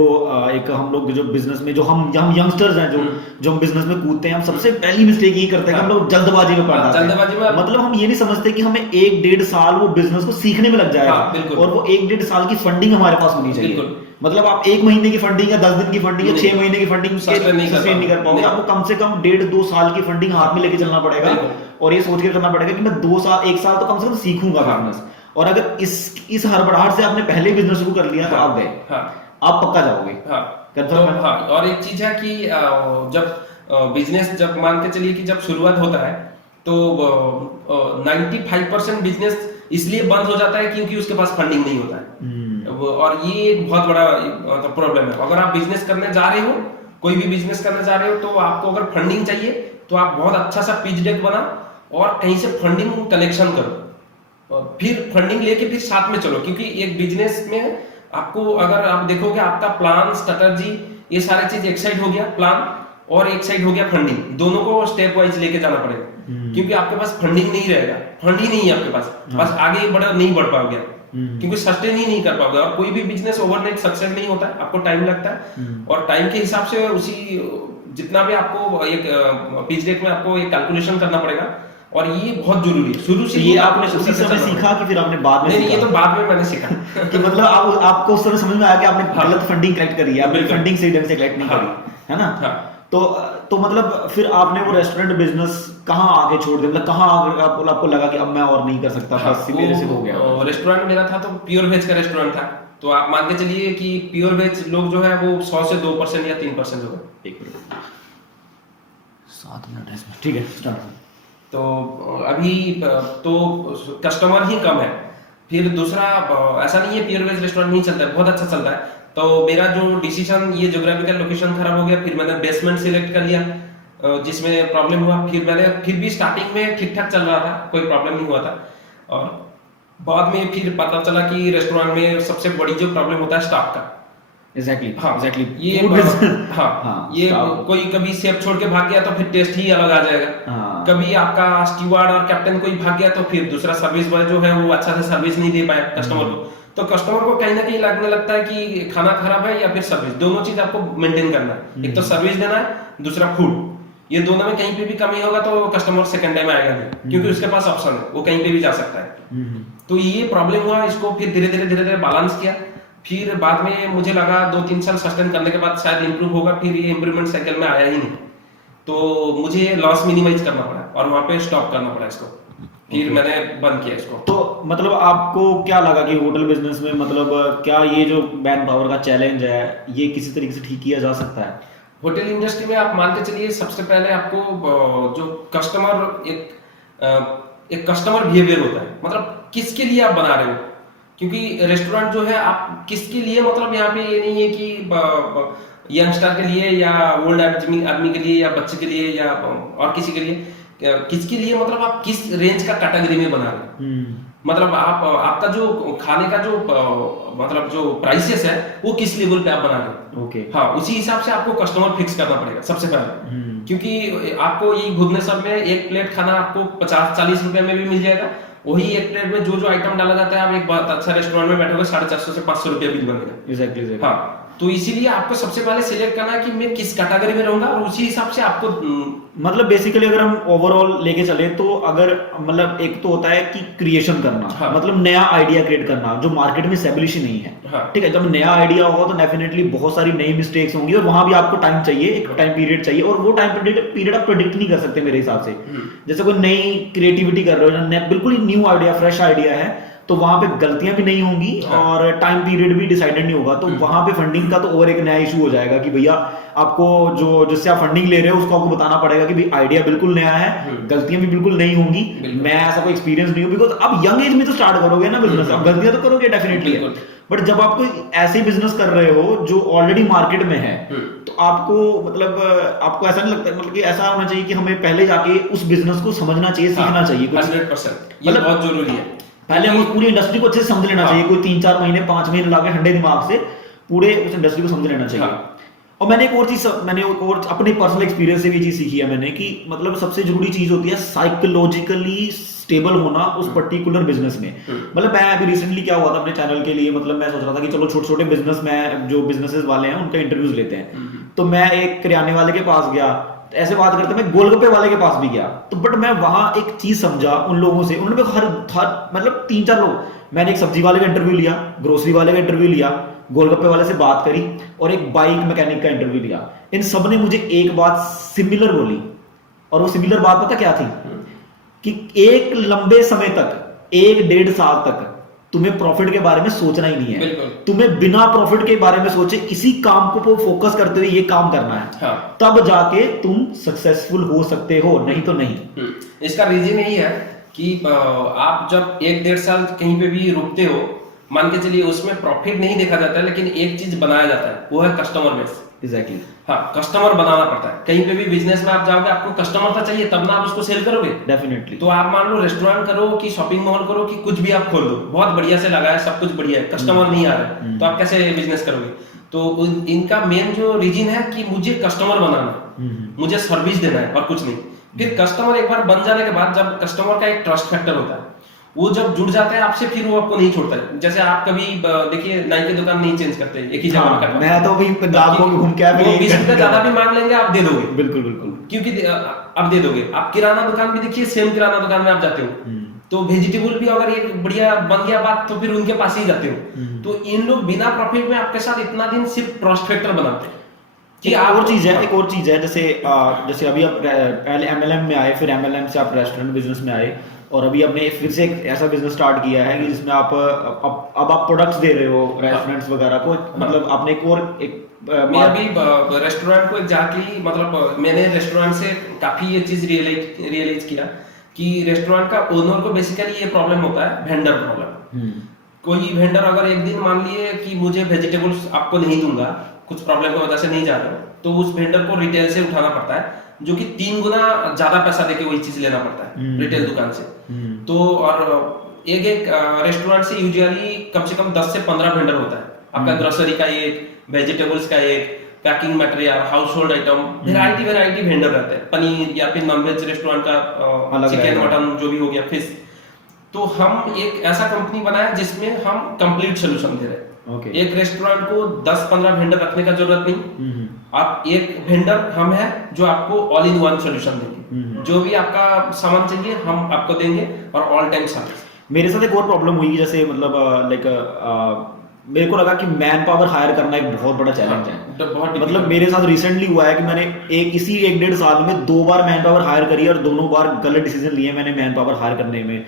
एक हम लोग जो बिजनेस में जो हम यंगस्टर्स हैं जो हम बिजनेस में कूदते हैं, हम सबसे पहली मिस्टेक यही करते हैं कि हम लोग जल्दबाजी में पड़ हाँ, जाते हैं। जल्दबाजी में मतलब हम ये नहीं समझते कि हमें 1-1.5 साल वो बिजनेस को सीखने में लग जाएगा, हाँ, बिल्कुल। और वो 1-1.5 साल की फंडिंग हमारे पास होनी चाहिए। बिल्कुल। मतलब आप 1 महीने की फंडिंग या 10 दिन की फंडिंग या नहीं। 6 महीने की फंडिंग Sustain नहीं कर सस्टेन नहीं कर पाओगे। नहीं। आपको कम से कम 1.5-2 साल की फंडिंग हाथ में लेके चलना पड़ेगा, बिल्कुल। और ये सोच के करना पड़ेगा कि मैं 1 साल तो कम से कम सीखूंगा हाँ। बिजनेस। और अगर इस हड़बड़ाहट से आपने पहले बिजनेस शुरू कर लिया तो आप गए, हाँ। आप पक्का जाओगे। हाँ। Confirm तो है? हाँ, और एक चीज है कि जब बिजनेस जब मान के चलिए कि जब शुरुआत होता है तो 95% बिजनेस इसलिए बंद हो जाता है क्योंकि उसके पास फंडिंग नहीं होता है। और ये एक बहुत बड़ा प्रॉब्लम है। अगर आप बिजनेस करने जा रहे हो, कोई भी बिजनेस करने जा रहे हो, तो आपको अगर फंडिंग चाहिए तो आप बहुत अच्छा सा पिच डेक बना और कहीं से फंडिंग कलेक्शन करो, फिर फंडिंग लेके फिर साथ में चलो। क्योंकि एक बिजनेस में आपको अगर आप देखोगे आपका प्लान, स्ट्रेटजी, ये सारी चीज एक साइड हो गया प्लान, और एक साइड हो गया फंडिंग, दोनों को स्टेप वाइज लेके जाना पड़ेगा। क्योंकि आपके पास फंडिंग नहीं रहेगा, फंड ही नहीं है आपके पास, बस आगे नहीं बढ़ पाओगे, क्योंकि सस्टेन ही नहीं कर पाओगे। और कोई भी बिजनेस ओवरनाइट सक्सेस नहीं होता है, आपको टाइम लगता है, और टाइम के हिसाब से उसी जितना भी आपको एक पिच डेक में आपको एक कैलकुलेशन करना पड़ेगा, और ये बहुत जरूरी है। शुरू से ये आपने उसी समय सीखा कि फिर आपने बाद में नहीं, सीखा? ये तो बाद में मैंने सीखा कि मतलब आपको उस समय समझ में आया कि आपने हाँ। गलत फंडिंग कलेक्ट करी है, आपने बिल्कुल। फंडिंग सही ढंग से कलेक्ट नहीं हाँ। करी, है ना? हाँ। तो मतलब फिर आपने वो रेस्टोरेंट बिजनेस कहाँ आके छोड़ दिया, मतलब कहाँ आके आपको लगा कि अब मैं और नहीं कर सकता, बस मेरे से हो गया? रेस्टोरेंट मेरा था तो प्योर वेज का रेस्टोरेंट था, तो आप मान के चलिए कि प्योर वेज लोग जो है वो 100 से 2% या 3% होगा। 1 मिनट, 7 मिनट है इसमें, ठीक है, स्टार्ट। तो अभी तो कस्टमर ही कम है। फिर दूसरा, ऐसा नहीं है प्योर वेज रेस्टोरेंट नहीं चलता है, बहुत अच्छा चलता है। तो मेरा जो डिसीजन, ये ज्योग्राफिकल लोकेशन खराब हो गया, फिर मैंने बेसमेंट सिलेक्ट कर लिया, जिसमें प्रॉब्लम हुआ। फिर भी स्टार्टिंग में ठीक ठाक चल रहा था, कोई प्रॉब्लम नहीं हुआ था। और बाद में फिर पता चला कि रेस्टोरेंट में सबसे बड़ी जो प्रॉब्लम होता है स्टाफ का। एग्जैक्टली, हाँ, एग्जैक्टली, ये ये staff। कोई कभी शेफ छोड़ के भाग गया तो फिर टेस्ट ही अलग आ जाएगा। हाँ। कभी आपका स्टीवर्ड और कैप्टन कोई भाग गया तो फिर दूसरा सर्विस बॉय जो है वो अच्छा से सर्विस नहीं दे पाया कस्टमर को, तो कस्टमर को कहीं ना कहीं लगने लगता है कि खाना खराब है या फिर सर्विस, दोनों चीज आपको मेंटेन करना है। एक तो सर्विस देना है, दूसरा फूड, ये दोनों में कहीं पे भी कमी होगा तो कस्टमर सेकंड टाइम आएगा नहीं, क्योंकि उसके पास ऑप्शन है, वो कहीं पे भी जा सकता है। तो ये प्रॉब्लम हुआ, इसको फिर धीरे धीरे बैलेंस किया। फिर बाद में मुझे लगा 2-3 साल सस्टेन करने के बाद शायद इंप्रूव होगा, फिर ये इंप्रूवमेंट साइकिल में आया ही नहीं, तो मुझे लॉस मिनिमाइज करना पड़ा और वहां पे स्टॉप करना पड़ा इसको। फिर मैंने बंद किया इसको। तो मतलब आपको क्या लगा कि होटल बिजनेस में मतलब क्या ये जो मैन पावर का चैलेंज है ये किसी तरीके से ठीक किया जा सकता है? होटल इंडस्ट्री में आप मान के चलिए, सबसे पहले आपको जो कस्टमर एक कस्टमर बिहेवियर होता है, मतलब किसके लिए आप बना रहे हो। क्योंकि रेस्टोरेंट जो है आप किसके लिए, मतलब यहाँ पे ये नहीं है कि यंगस्टर के लिए या ओल्ड आदमी के लिए या बच्चे के लिए या और किसी के लिए, किसके लिए, मतलब आप किस रेंज का कैटेगरी में बना रहे हो। मतलब आपका जो खाने का जो मतलब जो प्राइसेस है वो किस लेवल पे आप बना रहे हो। ओके। हाँ, उसी हिसाब से आपको कस्टमर फिक्स करना पड़ेगा सबसे पहले। क्योंकि आपको ये भुवनेश्वर में एक प्लेट खाना आपको 50-40 रुपए में भी मिल जाएगा, वही एक प्लेट में जो आइटम डाला जाता है, आप एक बहुत अच्छा रेस्टोरेंट में बैठोगे 450 से 500 रुपया बिल बनेगा। एग्जैक्टली। हाँ, तो इसीलिए आपको सबसे पहले सिलेक्ट करना है कि मैं किस कैटेगरी में रहूंगा, और उसी हिसाब से आपको मतलब बेसिकली अगर हम ओवरऑल लेके चले तो अगर मतलब एक तो होता है कि क्रिएशन करना, हाँ। मतलब नया आइडिया क्रिएट करना जो मार्केट में एस्टेब्लिश ही नहीं है। हाँ। ठीक है, जब नया आइडिया होगा तो डेफिनेटली बहुत सारी नई मिस्टेक्स होंगी और वहां भी आपको टाइम चाहिए, एक टाइम पीरियड चाहिए, और वो टाइम पीरियड आप प्रेडिक्ट नहीं कर सकते मेरे हिसाब से। जैसे कोई नई क्रिएटिविटी कर रहे हो, बिल्कुल ही न्यू आइडिया, फ्रेश आइडिया है, तो वहां पे गलतियां भी नहीं होंगी और टाइम पीरियड भी डिसाइडेड नहीं होगा, तो वहां पे फंडिंग का तो और एक नया इशू हो जाएगा कि भैया आपको जो जिससे आप फंडिंग ले रहे हो उसको आपको बताना पड़ेगा कि भाई आइडिया बिल्कुल नया है, गलतियां भी बिल्कुल नहीं होंगी, मैं ऐसा कोई एक्सपीरियंस नहीं हूँ, बिकॉज अब यंग एज में तो स्टार्ट करोगे ना बिजनेस, अब गलतियां तो करोगे डेफिनेटली, बट जब आप कोई ऐसे बिजनेस कर रहे हो जो ऑलरेडी मार्केट में है, तो आपको मतलब आपको ऐसा नहीं लगता, मतलब कि ऐसा होना चाहिए कि हमें पहले जाके उस बिजनेस को समझना चाहिए, सीखना चाहिए, 100% ये बहुत जरूरी है। पहले हम उस पूरी इंडस्ट्री को अच्छे से समझ लेना चाहिए, कोई 3-4 महीने 5 महीने लाके ठंडे दिमाग से पूरे उस इंडस्ट्री को समझ लेना चाहिए। और मैंने एक और चीज अपने पर्सनल एक्सपीरियंस से भी चीज सीखी है मैंने कि मतलब सबसे जरूरी चीज होती है साइकोलॉजिकली स्टेबल होना उस पर्टिकुलर बिजनेस में। मतलब मैं अभी रिसेंटली क्या हुआ था अपने चैनल के लिए, मतलब मैं सोच रहा था कि चलो छोटे छोटे बिजनेस में जो बिजनेसेस वाले हैं उनका इंटरव्यूज लेते हैं, तो मैं एक किराने वाले के पास गया, ऐसे बात करते मैं गोलगप्पे वाले के पास भी गया, तो बट मैं वहां एक चीज समझा उन लोगों से, उन्होंने हर मतलब 3-4 लोग, मैंने एक सब्जी वाले का इंटरव्यू लिया, ग्रोसरी वाले का इंटरव्यू लिया, गोलगप्पे वाले से बात करी और एक बाइक मैकेनिक का इंटरव्यू लिया, इन सब ने मुझे एक बात सिमिलर बोली, और वो सिमिलर बात पता क्या थी कि एक लंबे समय तक 1-1.5 साल तक तुम्हें प्रॉफिट के बारे में सोचना ही नहीं है, तुम्हें बिना प्रॉफिट के बारे में सोचे इसी काम को फोकस करते हुए ये काम करना है, हाँ। तब जाके तुम सक्सेसफुल हो सकते हो, नहीं तो नहीं। इसका रीजन यही है कि आप जब 1-1.5 साल कहीं पे भी रुकते हो, मान के चलिए उसमें प्रॉफिट नहीं देखा जाता है, लेकिन एक चीज बनाया जाता है, वो है कस्टमर बेस। एग्जैक्टली, हाँ, कस्टमर बनाना पड़ता है। कहीं पे भी बिजनेस में आप जाओगे, आपको कस्टमर तो चाहिए, तब ना आप उसको सेल करोगे। डेफिनेटली। तो आप मान लो रेस्टोरेंट करो कि शॉपिंग मॉल करो कि कुछ भी आप खोल दो, बहुत बढ़िया से लगा है, सब कुछ बढ़िया है, कस्टमर नहीं आ रहा है, तो आप कैसे बिजनेस करोगे? तो इनका मेन जो रीजन है कि मुझे कस्टमर बनाना है, मुझे सर्विस देना है और कुछ नहीं। फिर कस्टमर एक बार बन जाने के बाद, जब कस्टमर का एक ट्रस्ट फैक्टर होता है, वो जब जुड़ जाता है आपसे, फिर वो आपको नहीं छोड़ता है। जैसे आप कभी देखिए नाई की दुकान नहीं चेंज करते, एक ही जगह में। मैं तो भी पंजाब को घूम के 20 रुपए ज्यादा भी मांग लेंगे, आप दे दोगे। बिल्कुल बिल्कुल, क्योंकि आप दे दोगे। आप किराना दुकान भी देखिए, सेम किराना दुकान में आप जाते हो, तो वेजिटेबल भी अगर एक बढ़िया बन गया बात, तो फिर उनके पास ही जाते हो। तो इन लोग बिना प्रॉफिट में आपके साथ इतना दिन सिर्फ ट्रस्ट फैक्टर बनाते हैं। एक और चीज है, जैसे अभी आप पहले MLM में आए, फिर MLM से आप रेस्टोरेंट बिजनेस में आए, और अभी आपने फिर से एक ऐसा बिजनेस स्टार्ट किया है कि जिसमें आप अब आप प्रोडक्ट्स दे रहे हो रेस्टोरेंट्स वगैरह को, मतलब आपने मैं अभी रेस्टोरेंट को जाके, मतलब मैंने रेस्टोरेंट से काफी ये चीज रियलाइज किया कि रेस्टोरेंट का ओनर को बेसिकली ये प्रॉब्लम होता है, वेंडर प्रॉब्लम। कोई वेंडर अगर एक दिन मान लिए कि मुझे वेजिटेबल्स आपको नहीं दूंगा, कुछ प्रॉब्लम की वजह से नहीं जा रहे हो, तो उस वेंडर को रिटेल से उठाना पड़ता है, जो कि 3 गुना ज्यादा पैसा देके वही चीज लेना पड़ता है रिटेल दुकान से। तो और एक रेस्टोरेंट से यूजुअली कम से कम 10 से 15 वेंडर होता है। आपका ग्रोसरी का एक, वेजिटेबल्स का एक, packing material, house hold item, variety vendor रहते हैं। पनीर या फिर नॉनवेज रेस्टोरेंट का चिकन, मटन जो भी हो गया, फिश। तो हम एक ऐसा कंपनी बनाया जिसमें हम कंप्लीट सोल्यूशन दे रहे हैं। एक रेस्टोरेंट को 10-15 वेंडर रखने का जरूरत नहीं, आप एक वेंडर हम है जो आपको ऑल इन वन सोल्यूशन देंगे, जो भी आपका सामान चाहिए हम आपको देंगे, और ऑल टाइम सर्विस। मेरे साथ एक और प्रॉब्लम हुई, जैसे मतलब मेरे को लगा कि मैन पावर हायर करना एक बहुत बड़ा चैलेंज है। मतलब मेरे साथ रिसेंटली हुआ है कि मैंने इसी 1-1.5 साल में 2 बार मैन पावर हायर करी, और दोनों बार गलत डिसीजन लिए मैंने मैन पावर हायर करने में।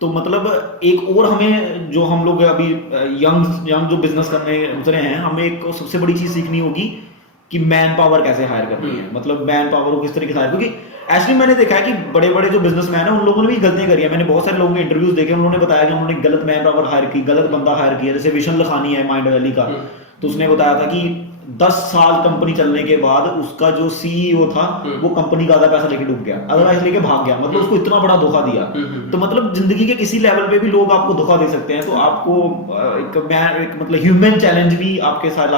तो मतलब एक और हमें, जो हम लोग अभी यंग जो बिजनेस करने उतरे हैं, हमें एक सबसे बड़ी चीज सीखनी होगी कि मैन पावर कैसे हायर करनी है, मतलब मैन पावर को किस तरीके से हायर, क्योंकि एक्चुअली मैंने देखा है कि बड़े बड़े जो बिजनेसमैन है उन लोगों ने भी गलतियां करी है। मैंने बहुत सारे लोगों के इंटरव्यूज देखे, उन्होंने बताया कि उन्होंने गलत मैन पावर हायर की, गलत बंदा हायर किया। जैसे विशन लखानी है माइंड वैली का, तो उसने बताया था कि 10 साल कंपनी चलने के बाद उसका जो CEO था वो कंपनी का आधा पैसा लेके डूब गया, अदरवाइज लेके भाग गया, मतलब उसको इतना बड़ा धोखा दिया। तो मतलब जिंदगी के किसी लेवल पे भी लोग आपको धोखा दे सकते हैं, तो आपको एक मतलब ह्यूमन चैलेंज भी आपके साथ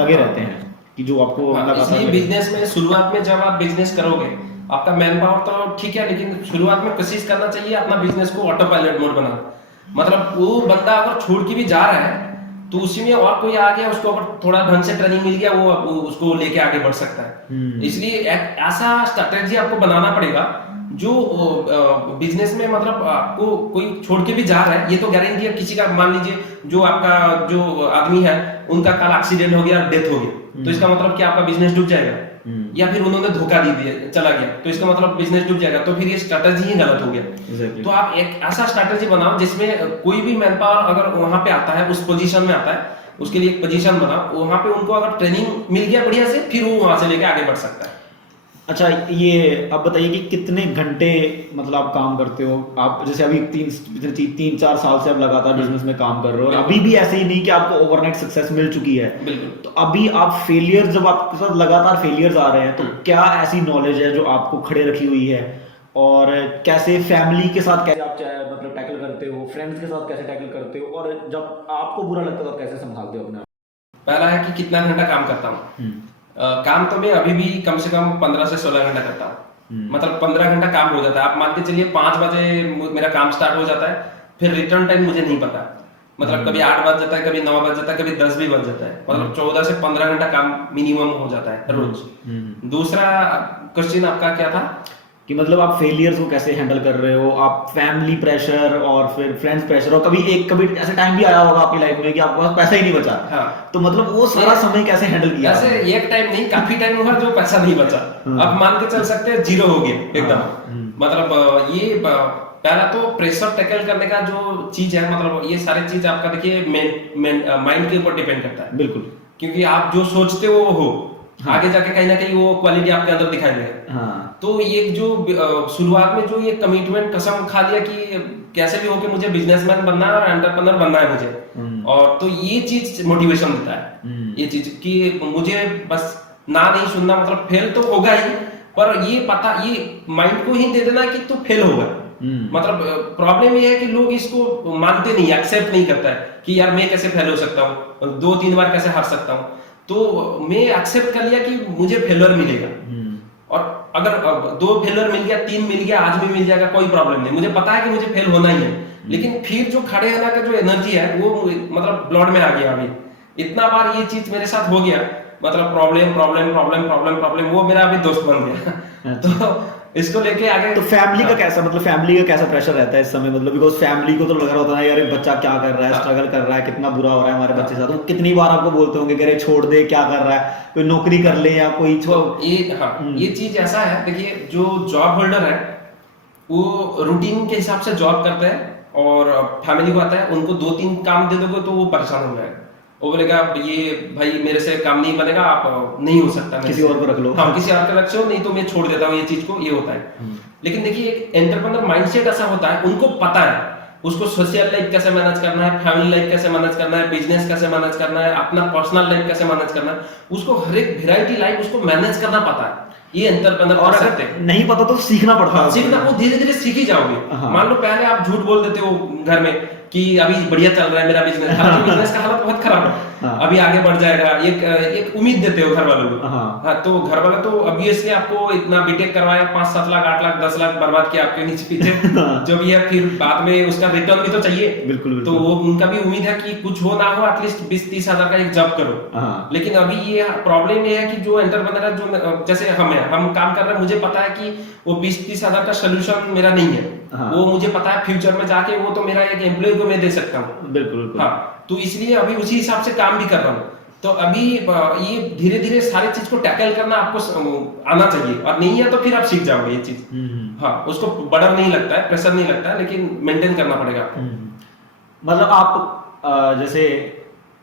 लगे रहते हैं कि जो आपको इसलिए बिजनेस में शुरुआत में जब आप बिजनेस करोगे, आपका मैन पावर तो ठीक है, लेकिन शुरुआत में कोशिश करना चाहिए अपना बिजनेस को ऑटो पायलट मोड बनाना। मतलब वो बंदा अगर छोड़ के भी जा रहा है, तो उसी में और कोई आ गया, उसको अगर थोड़ा ढंग से ट्रेनिंग मिल गया, वो उसको लेके आगे बढ़ सकता है। इसलिए एक ऐसा स्ट्रैटेजी आपको बनाना पड़ेगा जो बिजनेस में, मतलब आपको कोई छोड़ के भी जा रहा है, ये तो गारंटी है। किसी का मान लीजिए जो आपका जो आदमी है, उनका कल एक्सीडेंट हो गया, डेथ हो गई, तो इसका मतलब क्या आपका बिजनेस डूब जाएगा? या फिर उन्होंने धोखा दे दिया चला गया, तो इसका मतलब बिजनेस डूब जाएगा, तो फिर ये स्ट्रैटेजी ही गलत हो गया। Exactly. तो आप एक ऐसा स्ट्रैटेजी बनाओ जिसमें कोई भी मैन पावर अगर वहां पे आता है, उस पोजीशन में आता है, उसके लिए एक पोजीशन बनाओ, वहां पे उनको अगर ट्रेनिंग मिल गया बढ़िया से, फिर वो वहां से लेके आगे बढ़ सकता है। अच्छा, ये अब बताइए कि कितने घंटे मतलब आप काम करते हो? आप जैसे अभी 3-4 साल से आप लगातार बिजनेस में काम कर रहे हो, और अभी भी ऐसे ही नहीं कि आपको ओवरनाइट सक्सेस मिल चुकी है। बिल्कुल। तो अभी आप फेलियर, जब आपके साथ लगातार फेलियर्स आ रहे हैं, तो क्या ऐसी नॉलेज है जो आपको खड़े रखी हुई है? और कैसे फैमिली के साथ कैसे आप मतलब टैकल करते हो, फ्रेंड्स के साथ कैसे टैकल करते हो, और जब आपको बुरा लगता है तो आप कैसे संभालते हो अपने आप? पहला है कि कितना घंटा काम करता हूँ। काम तो मैं अभी भी कम से कम 15 से 16 घंटा करता हूँ। मतलब 15 घंटा काम हो जाता है। आप मान के चलिए 5 बजे मेरा काम स्टार्ट हो जाता है, फिर रिटर्न टाइम मुझे नहीं पता। मतलब कभी 8 बज जाता है, कभी 9 बज जाता है, कभी 10 भी बज जाता है। मतलब 14 से 15 घंटा काम मिनिमम हो जाता है रोज। दूसरा क्वेश्चन आपका क्या था कि मतलब आप फेलियर्स को कैसे हैंडल कर रहे हो? आप फैमिली प्रेशर और फिर फ्रेंड्स प्रेशर, और कभी ऐसा टाइम भी आया होगा आपकी लाइफ में कि आपके पास पैसा ही नहीं बचा। हाँ। तो मतलब वो सारा समय कैसे हैंडल किया? ऐसे एक टाइम नहीं, काफी टाइम हुआ जो पैसा नहीं बचा। अब मान के चल सकते हैं जीरो हो गया एकदम। मतलब ये पहला तो प्रेशर टैकल करने का जो चीज है, मतलब ये सारी चीज आपका देखिए माइंड के ऊपर डिपेंड करता है। बिल्कुल। क्योंकि आप जो सोचते हो आगे जाके कहीं ना कहीं वो क्वालिटी आपके अंदर दिखाई देगा। तो ये जो शुरुआत में जो ये कमिटमेंट कसम खा लिया कि कैसे भी हो के मुझे बिजनेसमैन बनना है और एंटरप्रेन्योर बनना है मुझे, और तो ये चीज मोटिवेशन देता है। ये चीज कि मुझे बस ना नहीं सुनना, मतलब फेल तो होगा ही, पर ये पता, ये माइंड को ही दे देना कि तू फेल होगा। मतलब प्रॉब्लम ये है कि लोग इसको मानते नहीं, एक्सेप्ट नहीं करता है कि यार मैं कैसे फेल हो सकता हूँ, 2-3 बार कैसे हार सकता हूँ। तो मैं एक्सेप्ट कर लिया कि मुझे फेलियर मिलेगा, और अगर 2 फेलियर मिल गया, 3 मिल गया, आज भी मिल जाएगा, कोई प्रॉब्लम नहीं। मुझे पता है कि मुझे फेल होना ही है, लेकिन फिर जो खड़े होने का जो एनर्जी है वो मतलब ब्लड में आ गया। अभी इतना बार ये चीज मेरे साथ हो गया, मतलब प्रॉब्लम, वो मेरा अभी दोस्त बन गया। तो इसको लेके आगे तो फैमिली का कैसा, मतलब फैमिली का कैसा प्रेशर रहता है इस समय? मतलब बिकॉज फैमिली को तो लग रहा होता है यार ये बच्चा क्या कर रहा है, स्ट्रगल कर रहा है, कितना बुरा हो रहा है हमारे बच्चे के साथ। तो कितनी बार आपको बोलते होंगे कि अरे छोड़ दे, क्या कर रहा है, कोई नौकरी कर ले या कोई ये चीज ऐसा है, देखिए जो जॉब होल्डर है वो रूटीन के हिसाब से जॉब करते हैं, और फैमिली को आता है, उनको 2-3 काम दे दोगे तो वो परेशान हो जाएगा। वो बोलेगा ये भाई मेरे से काम नहीं बनेगा, आप नहीं हो सकता, किसी और को रख लो। हाँ, किसी और को रख लो, नहीं तो मैं छोड़ देता हूँ ये चीज को। ये होता है। लेकिन देखिए एक एंटरप्रेन्योर माइंडसेट ऐसा होता है, उनको पता है उसको सोशल लाइफ कैसे मैनेज करना है, फैमिली लाइफ कैसे मैनेज करना है, बिजनेस कैसे मैनेज करना है, अपना पर्सनल लाइफ कैसे मैनेज करना है, उसको हर एक वेराइटी लाइफ उसको मैनेज करना पता है। ये एंटरप्रेन्योर और अगर नहीं पता तो सीखना पड़ता है। सीखना, वो धीरे धीरे सीख ही जाओगे। मान लो पहले आप झूठ बोल देते हो घर में कि अभी बढ़िया चल रहा है मेरा बिजनेस, बिजनेस का हालत बहुत खराब है, अभी आगे बढ़ जाएगा, एक उम्मीद देते हो घर वालों को। हाँ, तो घर वाले तो ऑब्वियसली आपको इतना बीटेक करवाया, 5-7 लाख 8 लाख 10 लाख बर्बाद किया आपके नीचे पीछे जो भी है, फिर बाद में उसका रिटर्न भी तो चाहिए। बिल्कुल। तो वो उनका भी उम्मीद है कि कुछ हो ना हो एटलीस्ट 20-30 हजार का एक जॉब करो। लेकिन अभी ये प्रॉब्लम ये है कि जो एंटरप्रेन्योर है, जो जैसे हम काम कर रहे हैं, मुझे पता है कि वो 20-30 हजार का सोल्यूशन मेरा नहीं है। वो मुझे पता है फ्यूचर में जाके वो तो मेरा एक एम्प्लॉय को मैं दे सकता हूँ। बिल्कुल। हाँ, तो इसलिए अभी उसी हिसाब से काम भी कर रहा हूँ। तो अभी ये धीरे धीरे सारी चीज को टैकल करना आपको आना चाहिए, और नहीं है तो फिर आप सीख जाओगे ये चीज। हाँ, उसको बर्डन नहीं लगता है, प्रेशर नहीं लगता है, लेकिन मेंटेन करना पड़ेगा आपको। मतलब आप जैसे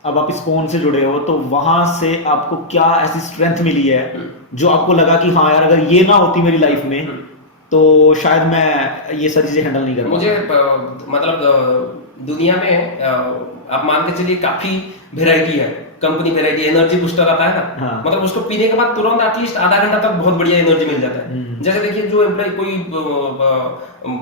अब आप स्पोन से जुड़े हो, तो वहां से आपको क्या ऐसी स्ट्रेंथ मिली है जो आपको लगा कि हाँ यार अगर ये ना होती मेरी लाइफ में तो शायद मैं ये सारी चीजें हैंडल नहीं कर पाता? मुझे मतलब दुनिया में आप मान के चलिए काफी वेराइटी है, कंपनी वेराइटी। एनर्जी बूस्टर आता है ना, मतलब उसको पीने के बाद तुरंत एटलीस्ट आधा घंटा तक बहुत बढ़िया एनर्जी मिल जाता है। जैसे देखिए जो एम्प्लॉय कोई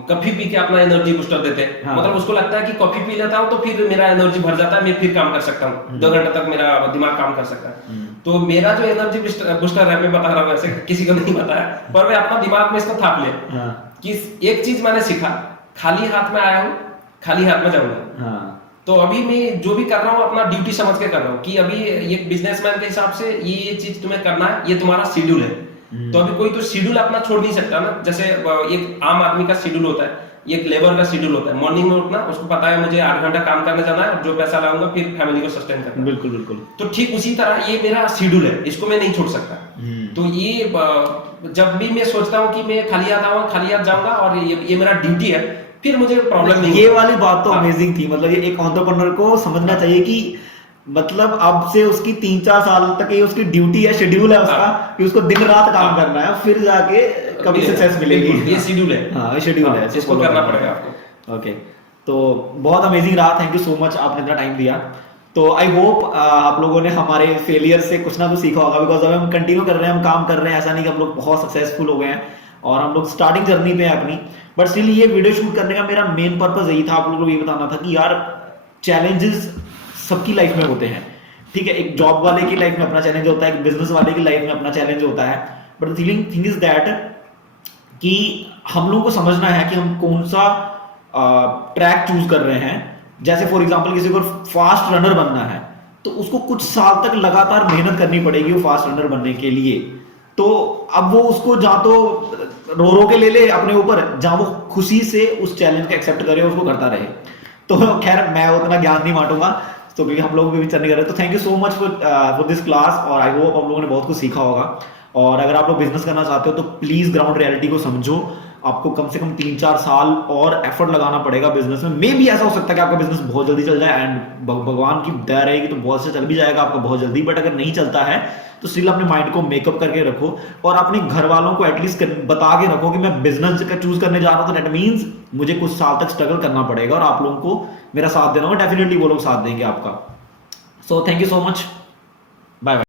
कॉफी पी के अपना एनर्जी बूस्टर देते हैं, मतलब उसको लगता है कि कॉफी पी लेता हूँ तो फिर मेरा एनर्जी भर जाता है, मैं फिर काम कर सकता हूँ, 2 घंटा तक मेरा दिमाग काम कर सकता है। तो मेरा जो एनर्जी बूस्टर है, मैं बता रहा हूँ, ऐसे किसी को नहीं बताया, पर मैं अपना दिमाग में इसको थाप लिया कि एक चीज मैंने सीखा, खाली हाथ में आया हूँ, खाली हाथ में जाऊंगा। तो अभी मैं जो भी कर रहा हूँ अपना ड्यूटी समझ के कर रहा हूँ कि अभी एक बिजनेसमैन के हिसाब से ये चीज तुम्हें करना है, ये तुम्हारा शेड्यूल है। तो अभी कोई तो शेड्यूल अपना छोड़ नहीं सकता ना। जैसे एक आम आदमी का शेड्यूल होता है, एक लेबर का शेड्यूल होता है, मॉर्निंग में उठना, उसको पता है मुझे 8 घंटा काम करने जाना है, जो पैसा लाऊंगा फिर फैमिली को सस्टेन करना। बिल्कुल। तो ठीक उसी तरह ये मेरा शेड्यूल है, इसको मैं नहीं छोड़ सकता। तो ये जब भी मैं सोचता हूँ कि मैं खाली हाथ आऊंगा, खाली हाथ जाऊंगा और ये मेरा ड्यूटी है, फिर मुझे प्रॉब्लम नहीं ये होता। वाली बात तो हाँ। अमेजिंग थी, मतलब ये एक एंटरप्रेन्योर को समझना चाहिए कि मतलब अब से उसकी 3-4 साल तक ये उसकी ड्यूटी है, शेड्यूल है उसका, हाँ। कि उसको दिन रात काम हाँ। करना है, फिर जाके कभी मिलेगा। सक्सेस मिलेगी। बिल्कुल, ये शेड्यूल है। हाँ, ये शेड्यूल हाँ, है, इसको follow करना करना पड़ेगा है। आपको। ओके, तो बहुत अमेजिंग रहा, थैंक यू सो मच, आपने इतना टाइम दिया। तो आई होप आप लोगों ने हमारे फेलियर से कुछ ना कुछ सीखा होगा, बिकॉज अब हम कंटिन्यू कर रहे हैं, हम काम कर रहे हैं, ऐसा नहीं कि हम लोग बहुत सक्सेसफुल हो गए हैं और हम लोग स्टार्टिंग जर्नी पे हैं अपनी। बट स्टिल ये वीडियो शूट करने का मेरा मेन पर्पज यही था, आप लोगों को ये बताना था कि यार चैलेंजेस सबकी लाइफ में होते हैं, ठीक है। एक जॉब वाले की लाइफ में अपना चैलेंज होता है, एक बिजनेस वाले की लाइफ में अपना चैलेंज होता है। But the thing is that कि हम लोगों को समझना है कि हम कौन सा ट्रैक चूज कर रहे हैं। जैसे फॉर एग्जांपल किसी को फास्ट रनर बनना है, तो उसको कुछ साल तक लगातार मेहनत करनी पड़ेगी वो फास्ट रनर बनने के लिए। तो अब वो उसको जहाँ तो रो रो के ले ले अपने ऊपर, जहाँ वो खुशी से उस चैलेंज को एक्सेप्ट करे, उसको करता रहे। तो खैर मैं उतना ज्ञान नहीं बांटूंगा, तो क्योंकि हम लोग भी विचार नहीं कर रहे। तो thank you so much for this class, और आई होप आप लोगों ने बहुत कुछ सीखा होगा। और अगर आप लोग बिजनेस करना चाहते हो तो प्लीज ग्राउंड रियलिटी को समझो। आपको कम से कम 3-4 साल और एफर्ट लगाना पड़ेगा बिजनेस में। मे भी ऐसा हो सकता है कि आपका बिजनेस बहुत जल्दी चल जाए, एंड भगवान की दया रहेगी तो बहुत से चल भी जाएगा आपका बहुत जल्दी। बट अगर नहीं चलता है तो स्टिल अपने माइंड को मेकअप करके रखो, और अपने घर वालों को एटलीस्ट बता के रखो कि मैं बिजनेस का चूज करने जा रहा हूं, तो दैट मीन्स मुझे कुछ साल तक स्ट्रगल करना पड़ेगा, और आप लोगों को मेरा साथ देना होगा। डेफिनेटली वो लोग साथ देंगे आपका। So thank you so much, bye bye.